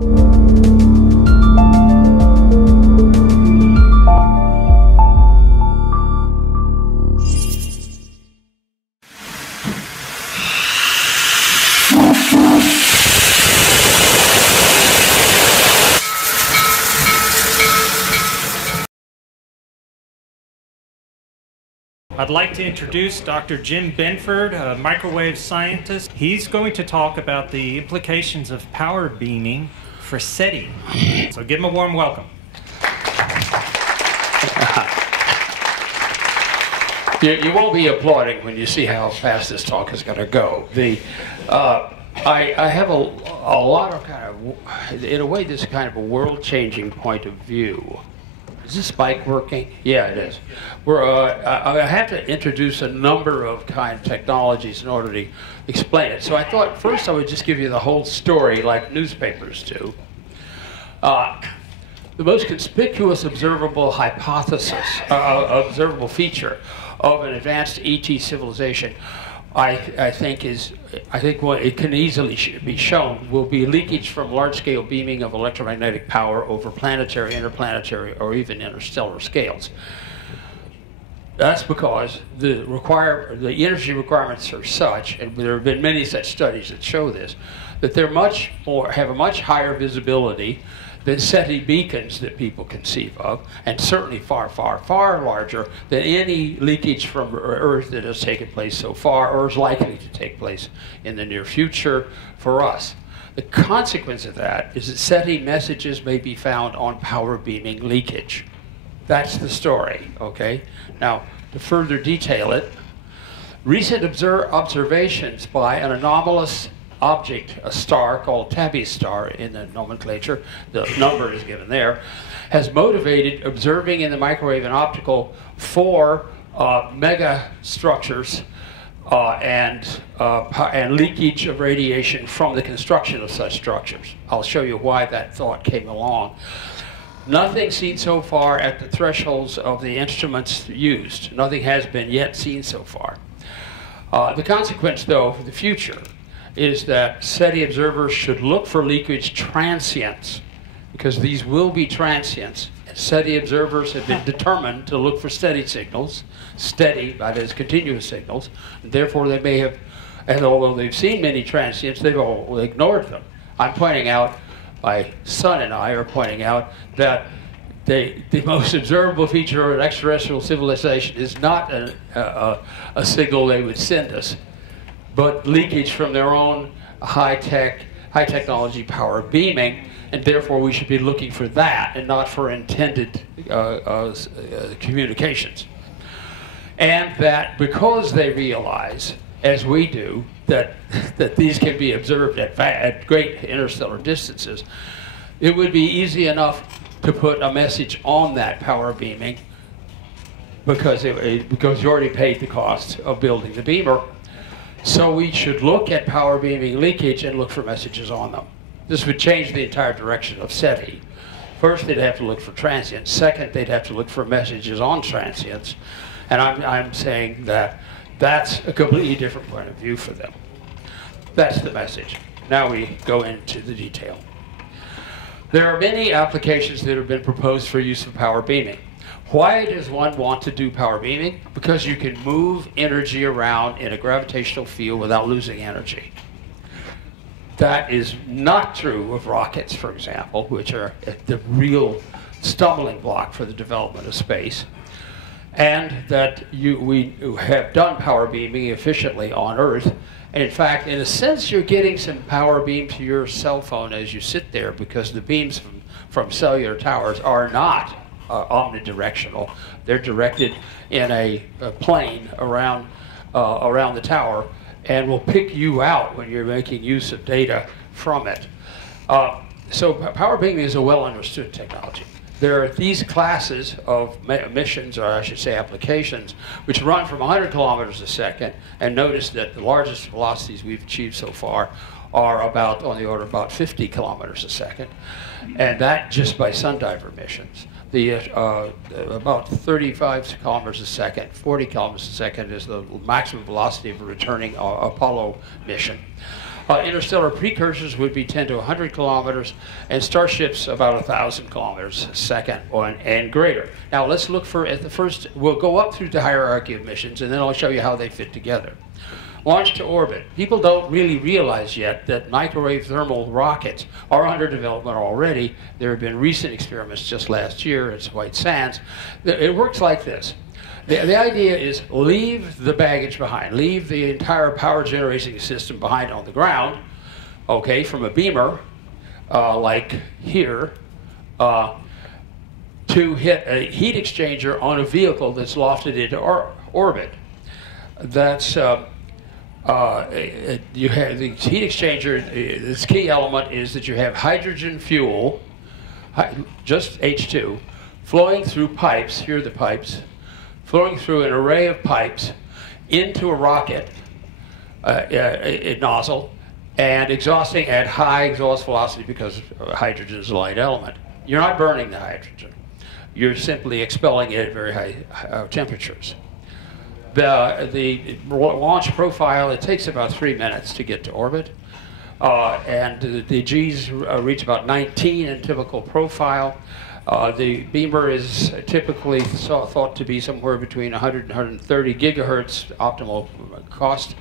I'd like to introduce Dr. Jim Benford, a microwave scientist. He's going to talk about the implications of power beaming for SETI. So give him a warm welcome. You won't be applauding when you see how fast this talk is going to go. I have a lot of kind of, in a way, this is kind of a world-changing point of view. Is this mic working? Yeah, it is. I have to introduce a number of kind of technologies in order to explain it. So I thought first I would just give you the whole story like newspapers do. The most conspicuous observable hypothesis, observable feature of an advanced ET civilization, I think what it can easily be shown will be leakage from large-scale beaming of electromagnetic power over planetary, interplanetary, or even interstellar scales. That's because the energy requirements are such, and there have been many such studies that show this, that they're have a much higher visibility than SETI beacons that people conceive of, and certainly far, far, far larger than any leakage from Earth that has taken place so far or is likely to take place in the near future for us. The consequence of that is that SETI messages may be found on power beaming leakage. That's the story, okay? Now, to further detail it, recent observations by an anomalous object, a star called Tabby's star in the nomenclature, the number is given there, has motivated observing in the microwave and optical for mega structures and leakage of radiation from the construction of such structures. I'll show you why that thought came along. Nothing seen so far at the thresholds of the instruments used. Nothing has been yet seen so far. The consequence, though, for the future is that SETI observers should look for leakage transients, because these will be transients. And SETI observers have been determined to look for steady signals, steady, that is, continuous signals, and therefore they may have, and although they've seen many transients, they've all ignored them. I'm pointing out, my son and I are pointing out that the most observable feature of an extraterrestrial civilization is not a signal they would send us, but leakage from their own high technology power beaming, and therefore we should be looking for that and not for intended communications. And that because they realize, as we do, that these can be observed at great interstellar distances, it would be easy enough to put a message on that power beaming because you already paid the cost of building the beamer. So we should look at power beaming leakage and look for messages on them. This would change the entire direction of SETI. First, they'd have to look for transients. Second, they'd have to look for messages on transients. And I'm saying that that's a completely different point of view for them. That's the message. Now we go into the detail. There are many applications that have been proposed for use of power beaming. Why does one want to do power beaming? Because you can move energy around in a gravitational field without losing energy. That is not true of rockets, for example, which are the real stumbling block for the development of space. And that we have done power beaming efficiently on Earth. And in fact, in a sense, you're getting some power beam to your cell phone as you sit there, because the beams from cellular towers are not omnidirectional. They're directed in a plane around the tower and will pick you out when you're making use of data from it. So power beaming is a well understood technology. There are these classes of missions, or I should say applications, which run from 100 kilometers a second, and notice that the largest velocities we've achieved so far are about on the order of about 50 kilometers a second, and that just by sundiver missions. The about 35 kilometers a second, 40 kilometers a second is the maximum velocity of a returning Apollo mission. Interstellar precursors would be 10 to 100 kilometers, and Starships about 1,000 kilometers a second and greater. Now let's look at the first. We'll go up through the hierarchy of missions, and then I'll show you how they fit together. Launch to orbit. People don't really realize yet that microwave thermal rockets are under development already. There have been recent experiments just last year at White Sands. It works like this. The idea is leave the baggage behind, leave the entire power generating system behind on the ground, okay, from a beamer, like here, to hit a heat exchanger on a vehicle that's lofted into orbit. That's, you have the heat exchanger, this key element is that you have hydrogen fuel, just H2, flowing through pipes, here are the pipes, flowing through an array of pipes into a rocket, a nozzle, and exhausting at high exhaust velocity because hydrogen is a light element. You're not burning the hydrogen. You're simply expelling it at very high temperatures. The launch profile, it takes about 3 minutes to get to orbit. And the G's reach about 19 in typical profile. The beamer is typically thought to be somewhere between 100 and 130 gigahertz optimal cost,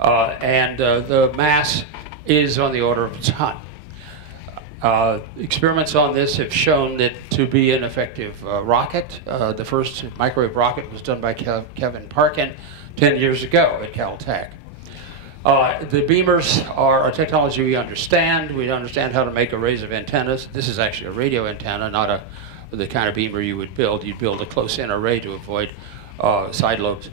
and the mass is on the order of a ton. Experiments on this have shown that to be an effective rocket. The first microwave rocket was done by Kevin Parkin 10 years ago at Caltech. The beamers are a technology we understand. We understand how to make arrays of antennas. This is actually a radio antenna, not the kind of beamer you would build. You'd build a close-in array to avoid side lobes.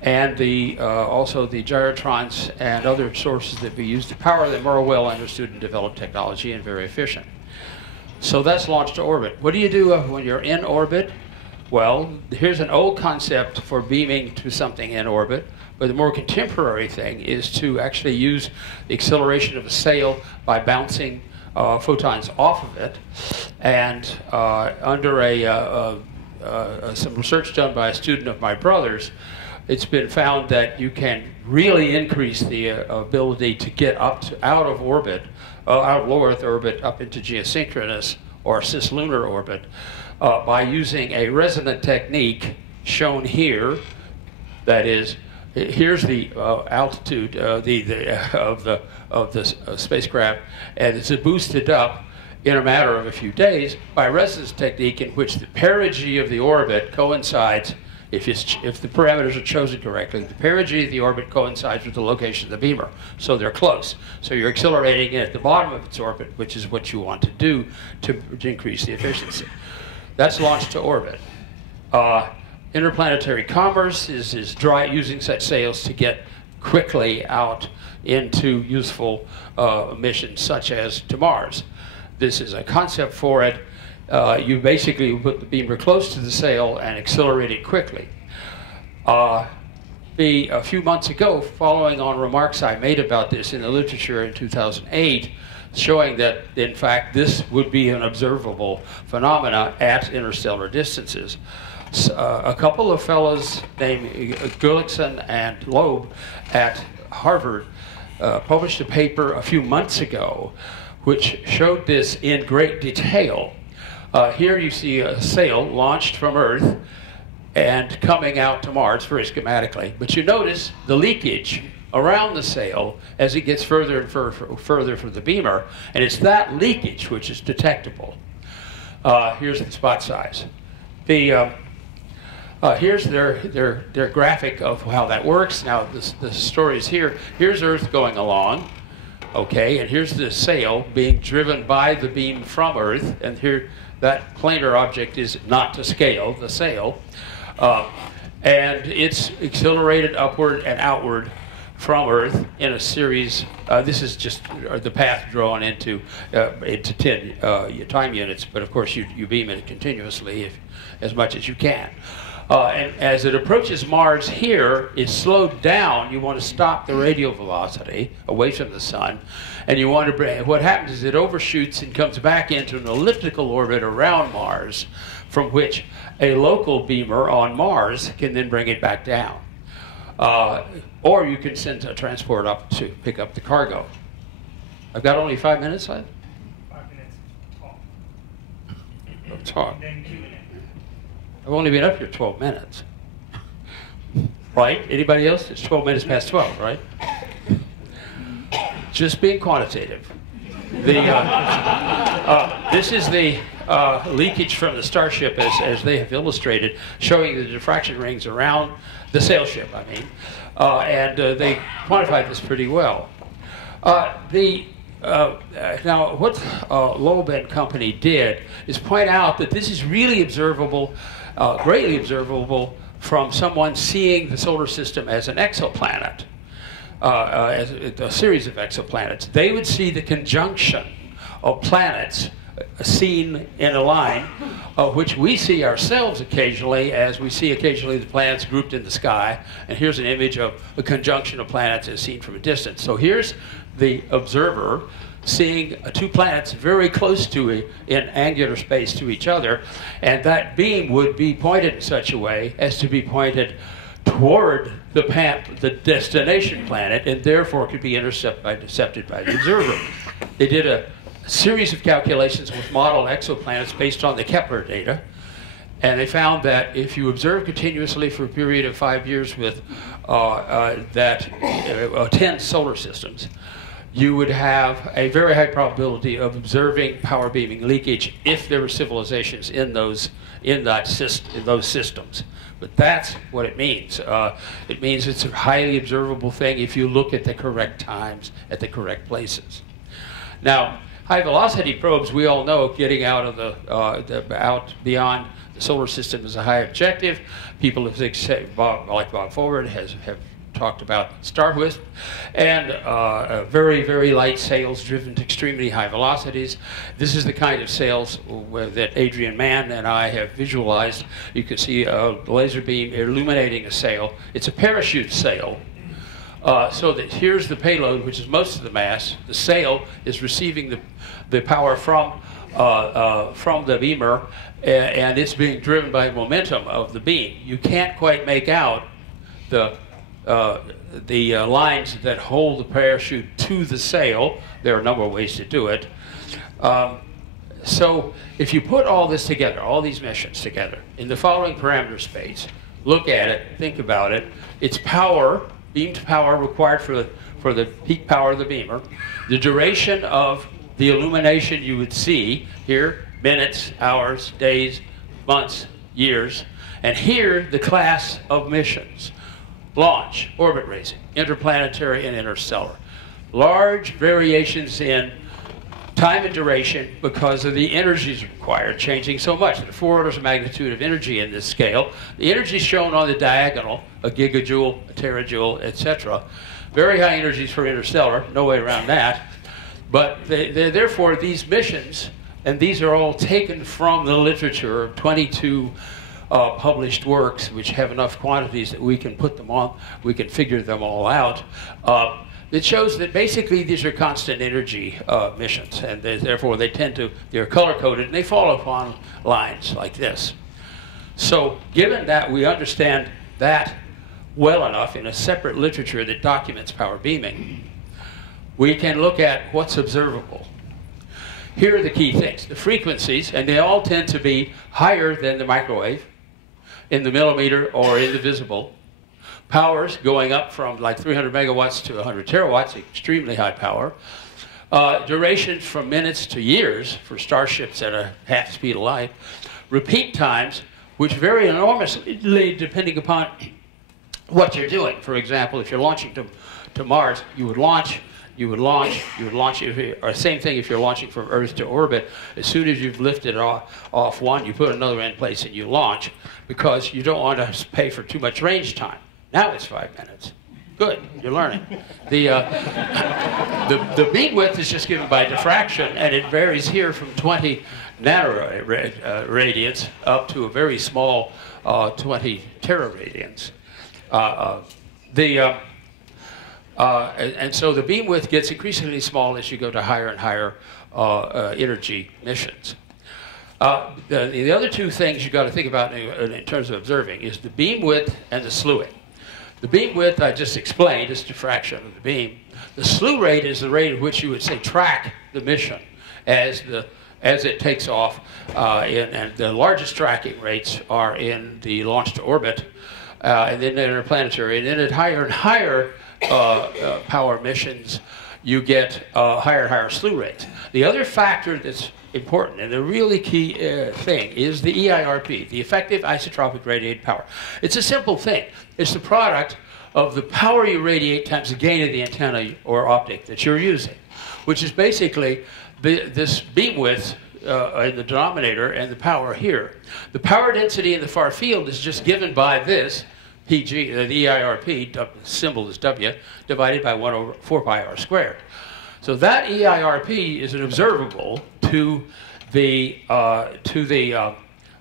And also the gyrotrons and other sources that we use to power them are well understood and developed technology and very efficient. So that's launch to orbit. What do you do when you're in orbit? Well, here's an old concept for beaming to something in orbit. But the more contemporary thing is to actually use the acceleration of a sail by bouncing photons off of it. And under some research done by a student of my brother's, it's been found that you can really increase the ability to get out of orbit, out of low Earth orbit, up into geosynchronous or cislunar orbit by using a resonant technique shown here. That is, here's the altitude of the spacecraft, and it's boosted up in a matter of a few days by a resonance technique in which the perigee of the orbit coincides, if the parameters are chosen correctly, the perigee of the orbit coincides with the location of the beamer, so they're close. So you're accelerating it at the bottom of its orbit, which is what you want to do to increase the efficiency. That's launch to orbit. Interplanetary commerce is using such sails to get quickly out into useful missions such as to Mars. This is a concept for it. You basically put the beamer close to the sail and accelerate it quickly. A few months ago, following on remarks I made about this in the literature in 2008, showing that, in fact, this would be an observable phenomena at interstellar distances. A couple of fellows named Gullikson and Loeb at Harvard published a paper a few months ago which showed this in great detail. Here you see a sail launched from Earth and coming out to Mars very schematically. But you notice the leakage around the sail as it gets further and further from the beamer, and it's that leakage which is detectable. Here's the spot size. Here's their graphic of how that works. Now the story is here. Here's Earth going along, okay, and here's the sail being driven by the beam from Earth, and here that planar object is not to scale, the sail, and it's accelerated upward and outward from Earth in a series. This is just the path drawn into 10 time units, but of course you beam it continuously as much as you can. And as it approaches Mars here, it's slowed down. You want to stop the radial velocity away from the sun. And you want to bring, what happens is it overshoots and comes back into an elliptical orbit around Mars, from which a local beamer on Mars can then bring it back down. Or you can send a transport up to pick up the cargo. I've got only 5 minutes left? 5 minutes talk. Talk. And then Q&A. I've only been up here 12 minutes. Right? Anybody else? It's 12 minutes past 12, right? Just being quantitative. This is the leakage from the Starship as they have illustrated, showing the diffraction rings around the sail ship, I mean. And they quantified this pretty well. Now, what Loeb and company did is point out that this is really observable, greatly observable from someone seeing the solar system as an exoplanet, as a series of exoplanets. They would see the conjunction of planets seen in a line, which we see ourselves occasionally, as we see occasionally the planets grouped in the sky. And here's an image of a conjunction of planets as seen from a distance. So here's the observer seeing two planets very close to in angular space to each other, and that beam would be pointed in such a way as to be pointed toward the destination planet, and therefore could be intercepted by the observer. They did a series of calculations with model exoplanets based on the Kepler data, and they found that if you observe continuously for a period of 5 years with 10 solar systems, you would have a very high probability of observing power beaming leakage if there were civilizations in those systems. But that's what it means. It means it's a highly observable thing if you look at the correct times at the correct places. Now, high velocity probes, we all know, getting out of out beyond the solar system is a high objective. People have said, like Bob Forward have talked about Starwhisp, and very, very light sails driven to extremely high velocities. This is the kind of sails that Adrian Mann and I have visualized. You can see a laser beam illuminating a sail. It's a parachute sail. So that here's the payload, which is most of the mass. The sail is receiving the power from the beamer, and it's being driven by the momentum of the beam. You can't quite make out the lines that hold the parachute to the sail. There are a number of ways to do it. So if you put all this together, all these missions together, in the following parameter space, look at it, think about it. It's power, beamed power required for the peak power of the beamer, the duration of the illumination you would see here, minutes, hours, days, months, years, and here the class of missions. Launch, orbit racing, interplanetary and interstellar. Large variations in time and duration because of the energies required changing so much. There are 4 orders of magnitude of energy in this scale. The energy is shown on the diagonal, a gigajoule, a terajoule, etc. Very high energies for interstellar, no way around that. But therefore, these missions, and these are all taken from the literature of 22 published works, which have enough quantities that we can put them on, we can figure them all out. It shows that basically these are constant energy missions, and therefore they're color-coded, and they fall upon lines like this. So given that we understand that well enough in a separate literature that documents power beaming, we can look at what's observable. Here are the key things. The frequencies, and they all tend to be higher than the microwave, in the millimeter or in the visible. Powers going up from like 300 megawatts to 100 terawatts, extremely high power. Durations from minutes to years for starships at a half speed of light. Repeat times, which vary enormously depending upon what you're doing. For example, if you're launching to Mars, you would launch, or same thing if you're launching from Earth to orbit. As soon as you've lifted off one, you put another in place and you launch, because you don't want to pay for too much range time. Now it's 5 minutes. Good, you're learning. The beam width is just given by diffraction, and it varies here from 20 nanoradians up to a very small 20 teraradians. And so the beam width gets increasingly small as you go to higher and higher energy missions. The other two things you've got to think about in terms of observing is the beam width and the slewing. The beam width I just explained is diffraction of the beam. The slew rate is the rate at which you would say track the mission as it takes off. And the largest tracking rates are in the launch to orbit, and then interplanetary. And then at higher and higher power missions, you get higher and higher slew rates. The other factor that's important, and the really key thing, is the EIRP, the effective isotropic radiated power. It's a simple thing. It's the product of the power you radiate times the gain of the antenna or optic that you're using, which is basically this beam width in the denominator and the power here. The power density in the far field is just given by this PG, the EIRP, symbol is W, divided by 1/4 pi r squared. So that EIRP is an observable to the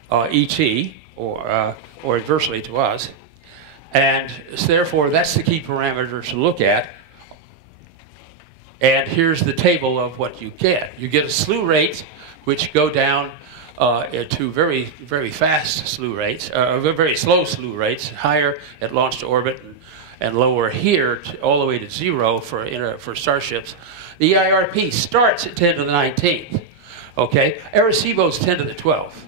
ET, or inversely to us, and so therefore that's the key parameter to look at. And here's the table of what you get. You get a slew rate, which go down to very, very fast slew rates, very slow slew rates, higher at launch to orbit and lower here all the way to 0 for starships. The EIRP starts at 10 to the 19th. Okay, Arecibo's 10 to the 12th.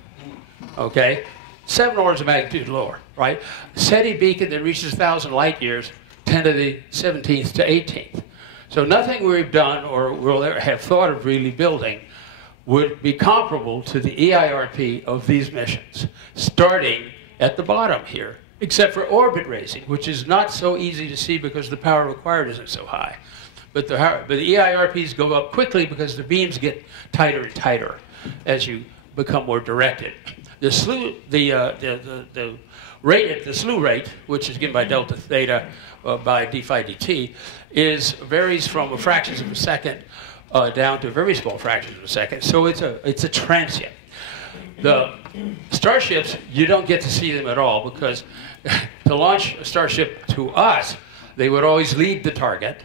Okay, 7 orders of magnitude lower, right? SETI beacon that reaches 1,000 light years, 10 to the 17th to 18th. So nothing we've done or will ever have thought of really building would be comparable to the EIRP of these missions, starting at the bottom here, except for orbit raising, which is not so easy to see because the power required isn't so high. But the EIRPs go up quickly because the beams get tighter and tighter as you become more directed. The slew rate, which is given by delta theta by d phi dt, varies from fractions of a second down to very small fractions of a second. So it's a transient. The starships, you don't get to see them at all because to launch a starship to us, they would always lead the target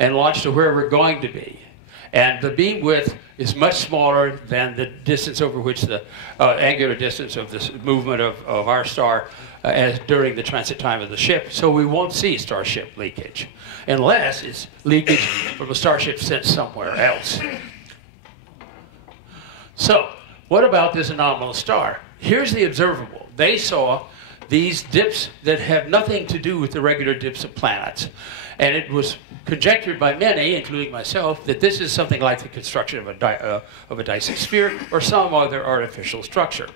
and launch to where we're going to be. And the beam width is much smaller than the distance over which the angular distance of this movement of our star as during the transit time of the ship. So we won't see starship leakage unless it's leakage from a starship sent somewhere else. So what about this anomalous star? Here's the observable. They saw these dips that have nothing to do with the regular dips of planets. And it was conjectured by many, including myself, that this is something like the construction of a Dyson sphere or some other artificial structure.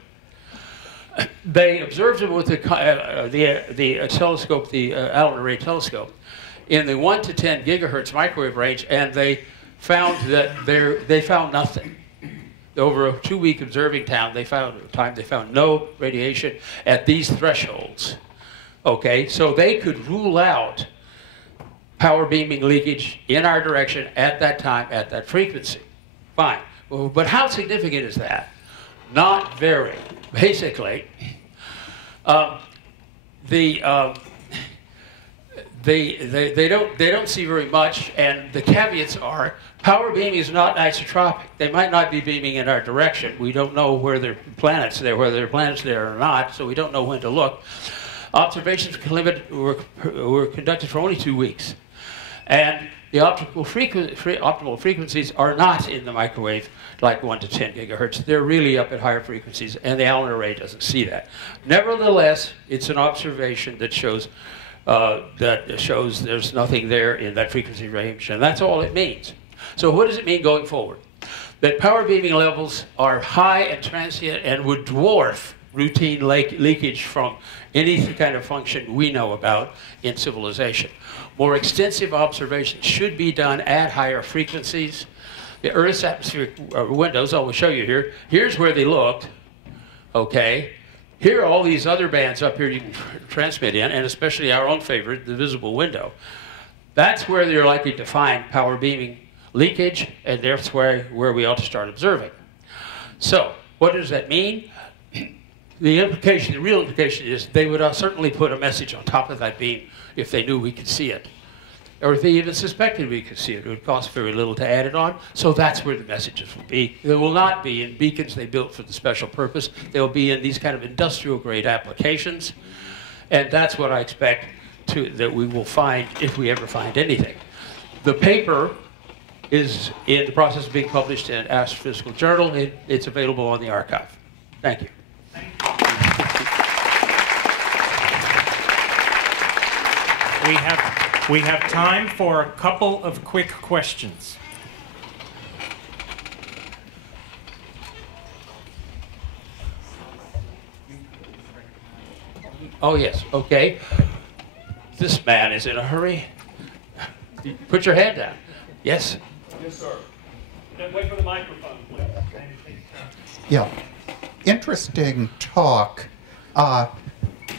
They observed it with the telescope, the Allen Array telescope, in the 1 to 10 gigahertz microwave range, and they found that they found nothing. Over a 2-week observing time, they found no radiation at these thresholds. Okay, so they could rule out power beaming leakage in our direction at that time, at that frequency. Fine. Well, but how significant is that? Not very. Basically, they don't see very much, and the caveats are power beaming is not isotropic. They might not be beaming in our direction. We don't know whether there are planets there or not, so we don't know when to look. Observations were conducted for only 2 weeks. And the optimal frequencies are not in the microwave like 1 to 10 gigahertz. They're really up at higher frequencies, and the Allen Array doesn't see that. Nevertheless, it's an observation that shows there's nothing there in that frequency range, and that's all it means. So what does it mean going forward? That power beaming levels are high and transient and would dwarf routine leakage from any kind of function we know about in civilization. More extensive observations should be done at higher frequencies. The Earth's atmospheric windows, I will show you here. Here's where they looked, okay? Here are all these other bands up here you can transmit in, and especially our own favorite, the visible window. That's where you're likely to find power beaming leakage, and that's where we ought to start observing. So, what does that mean? The real implication is they would certainly put a message on top of that beam if they knew we could see it. Or if they even suspected we could see it. It would cost very little to add it on. So that's where the messages will be. They will not be in beacons they built for the special purpose. They'll be in these kind of industrial grade applications. And that's what I expect that we will find if we ever find anything. The paper is in the process of being published in Astrophysical Journal. It's available on the archive. Thank you. We have time for a couple of quick questions. Oh, yes. Okay. This man is in a hurry. Put your hand down. Yes? Yes, sir. Wait for the microphone, please. Yeah. Interesting talk.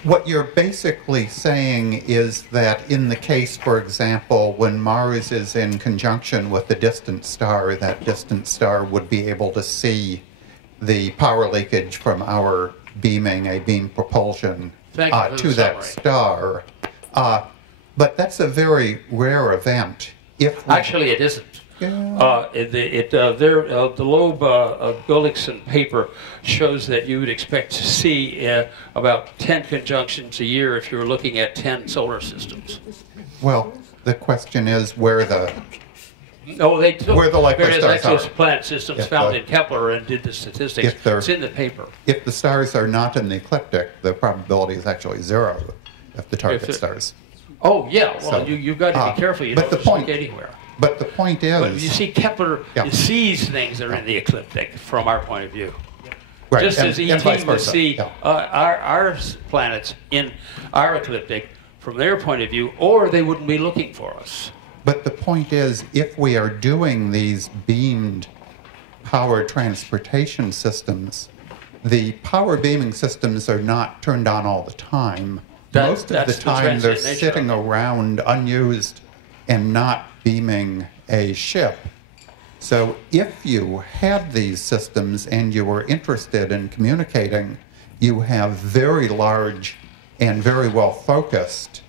What you're basically saying is that in the case, for example, when Mars is in conjunction with a distant star, that distant star would be able to see the power leakage from our beaming, a beam propulsion, to that star. But that's a very rare event. Actually, it isn't. Yeah. The Loeb Gullikson paper shows that you would expect to see about 10 conjunctions a year if you were looking at 10 solar systems. Well, the question is where the where the likely stars are. Exoplanet systems found in Kepler and did the statistics. It's in the paper. If the stars are not in the ecliptic, the probability is actually 0 if the target stars. Oh, yeah. Well, you've got to be careful. You don't just look anywhere. But the point is... But you see, Kepler sees things that are in the ecliptic from our point of view. Right. Just as ET would see our planets in our ecliptic from their point of view, or they wouldn't be looking for us. But the point is, if we are doing these beamed power transportation systems, the power beaming systems are not turned on all the time. Most of the time they're sitting around unused and not beaming a ship. So if you had these systems and you were interested in communicating, you have very large and very well focused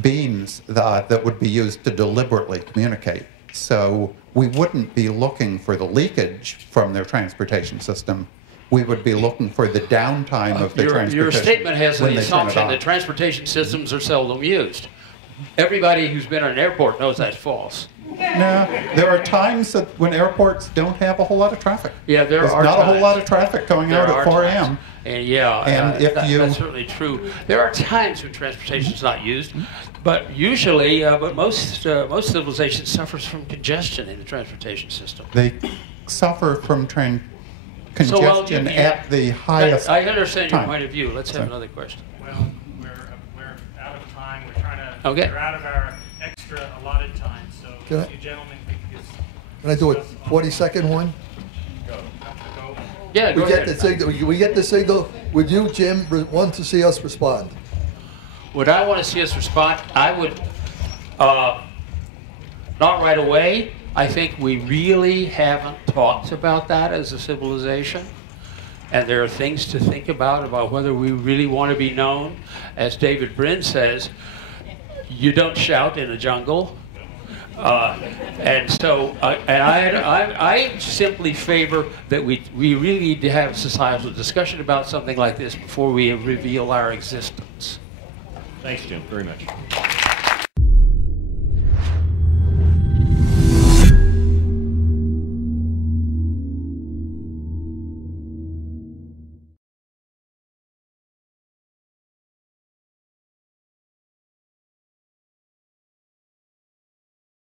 beams that would be used to deliberately communicate. So we wouldn't be looking for the leakage from their transportation system. We would be looking for the downtime of the transportation. Your statement has the assumption that transportation systems are seldom used. Everybody who's been at an airport knows that's false. No, there are times that when airports don't have a whole lot of traffic. Yeah, There's not a whole lot of traffic going out at 4 a.m. And that's certainly true. There are times when transportation is not used, but usually, most civilizations suffers from congestion in the transportation system. They suffer from congestion at the highest I understand time. your point of view. Let's have another question. Well, we're out of time. We're trying to we're out of our extra allotted time. So you gentlemen can I do a 40-second one? Yeah, go ahead. We get the signal. Would you, Jim, want to see us respond? Would I want to see us respond? I would not right away. I think we really haven't talked about that as a civilization. And there are things to think about whether we really want to be known. As David Brin says, you don't shout in a jungle. And so, I simply favor that we really need to have a societal discussion about something like this before we reveal our existence. Thanks, Jim, very much.